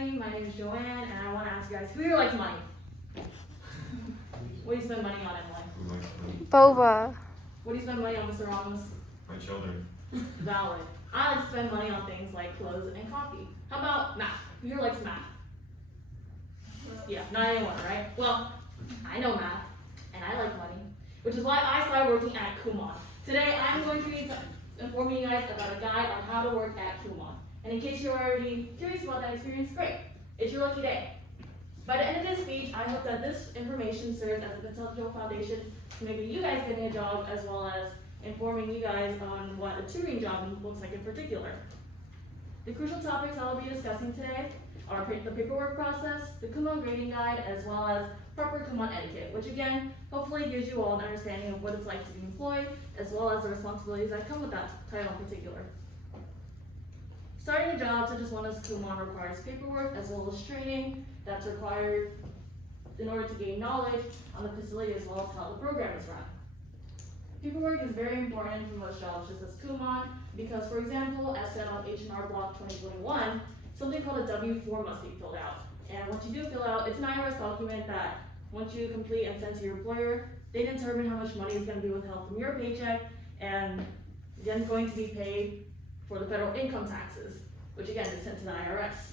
everybody, my name is Joanne, and I want to ask you guys, who here likes money? What do you spend money on, Emily? Who likes money? Boba. What do you spend money on, Mr. Ramos? My children. Valid. I like to spend money on things like clothes and coffee. How about math? Who here likes math? Yeah, not anyone, right? Well, I know math, and I like money, which is why I started working at COMMS20. Today, I'm going to be informing you guys about a guide on how to work at COMMS20. And in case you're already curious about that experience, great. It's your lucky day. By the end of this speech, I hope that this information serves as a potential foundation to maybe you guys getting a job, as well as informing you guys on what a tutoring job looks like in particular. The crucial topics I will be discussing today are the paperwork process, the COMMS grading guide, as well as proper COMMS etiquette, which again, hopefully gives you all an understanding of what it's like to be employed, as well as the responsibilities that come with that title in particular. Starting a job such as one as COMMS requires paperwork as well as training that's required in order to gain knowledge on the facility as well as how the program is run. Paperwork is very important for most jobs just as COMMS because, for example, as said on H&R Block 2021, something called a W-4 must be filled out. And once you do fill out, it's an IRS document that once you complete and send to your employer, they determine how much money is going to be withheld from your paycheck and then going to be paid for the federal income taxes, which again is sent to the IRS.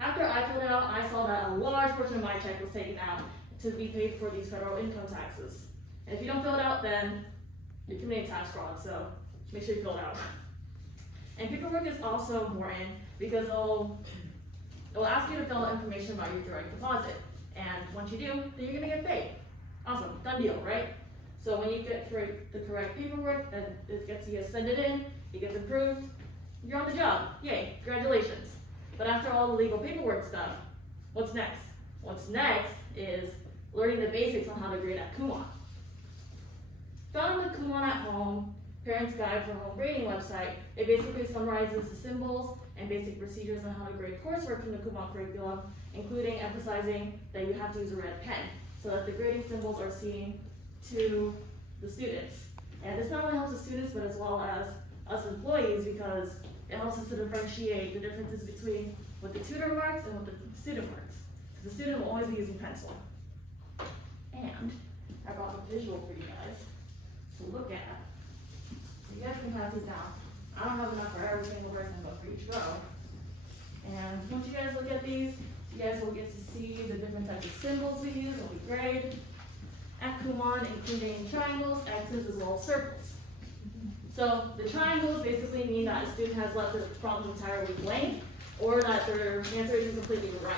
After I filled it out, I saw that a large portion of my check was taken out to be paid for these federal income taxes. And if you don't fill it out, then you're committing tax fraud, so make sure you fill it out. And paperwork is also important because it will ask you to fill out information about your direct deposit. And once you do, then you're gonna get paid. Awesome, done deal, right? So when you get the correct paperwork, then you get send it in, it gets approved, you're on the job, yay, congratulations. But after all the legal paperwork stuff, what's next? What's next is learning the basics on how to grade at COMMS. Found on the COMMS at Home Parents Guide for Home Grading website, it basically summarizes the symbols and basic procedures on how to grade coursework from the COMMS curriculum, including emphasizing that you have to use a red pen so that the grading symbols are seen to the students. And this not only helps the students, but as well as us employees, because it helps us to differentiate the differences between what the tutor marks and what the student marks. Because the student will always be using pencil. And I brought a visual for you guys to look at. So you guys can pass these down. I don't have enough for every single person, but for each row. And once you guys look at these, you guys will get to see the different types of symbols we use when we grade at COMMS, including triangles, X's, as well as circles. So the triangles basically mean that a student has left the problem entirely blank, or that their answer isn't completely right.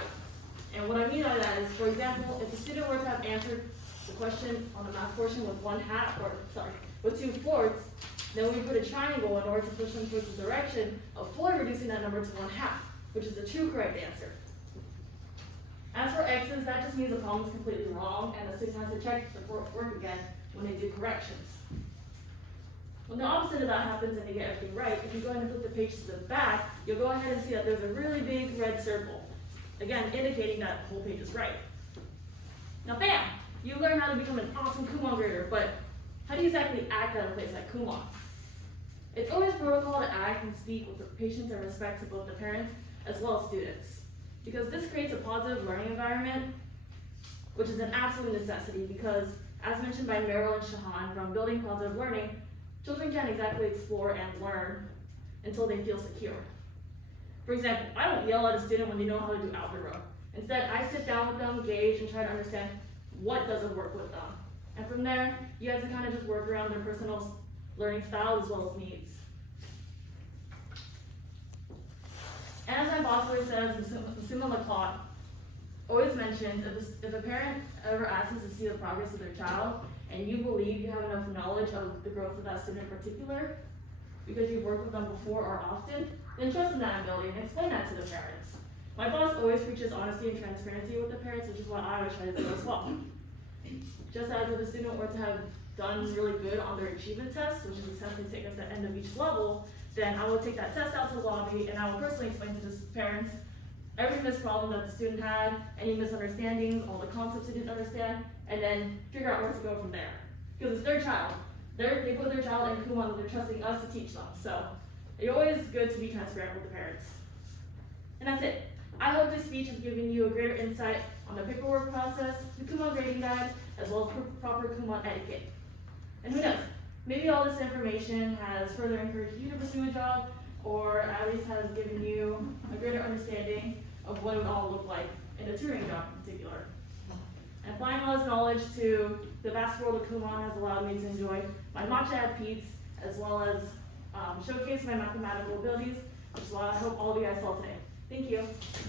And what I mean by that is, for example, if the student were to have answered the question on the math portion with with 2/4, then we put a triangle in order to push them towards the direction of fully reducing that number to 1/2, which is the true correct answer. As for X's, that just means the problem is completely wrong, and the student has to check the work again when they do corrections. When the opposite of that happens and they get everything right, if you go ahead and flip the page to the back, you'll go ahead and see that there's a really big red circle, again indicating that the whole page is right. Now bam! You learn how to become an awesome COMMS grader, but how do you exactly act at a place like COMMS? It's always protocol to act and speak with the patience and respect to both the parents as well as students, because this creates a positive learning environment, which is an absolute necessity because, as mentioned by Marilyn Shahan from Building Positive Learning, children can't exactly explore and learn until they feel secure. For example, I don't yell at a student when they know how to do algebra. Instead, I sit down with them, gauge, and try to understand what doesn't work with them. And from there, you guys can kind of just work around their personal learning style as well as needs. And as my boss always says, Msuma Laclau always mentions, if a parent ever asks us to see the progress of their child, and you believe you have enough knowledge of the growth of that student in particular, because you've worked with them before or often, then trust in that ability and explain that to the parents. My boss always preaches honesty and transparency with the parents, which is what I always try to do as well. Just as if a student were to have done really good on their achievement test, which is a test they take at the end of each level, then I will take that test out to the lobby and I will personally explain to the parents every missed problem that the student had, any misunderstandings, all the concepts they didn't understand, and then figure out where to go from there. Because it's their child. They put their child in COMMS and they're trusting us to teach them. So it's always good to be transparent with the parents. And that's it. I hope this speech has given you a greater insight on the paperwork process, the Kumon grading guide, as well as proper Kumon etiquette. And who knows, maybe all this information has further encouraged you to pursue a job, or at least has given you a greater understanding of what it would all look like in a touring job in particular. And applying all this knowledge to the vast world of Kumon has allowed me to enjoy my matcha at Pete's, as well as showcase my mathematical abilities, which is what I hope all of you guys saw today. Thank you.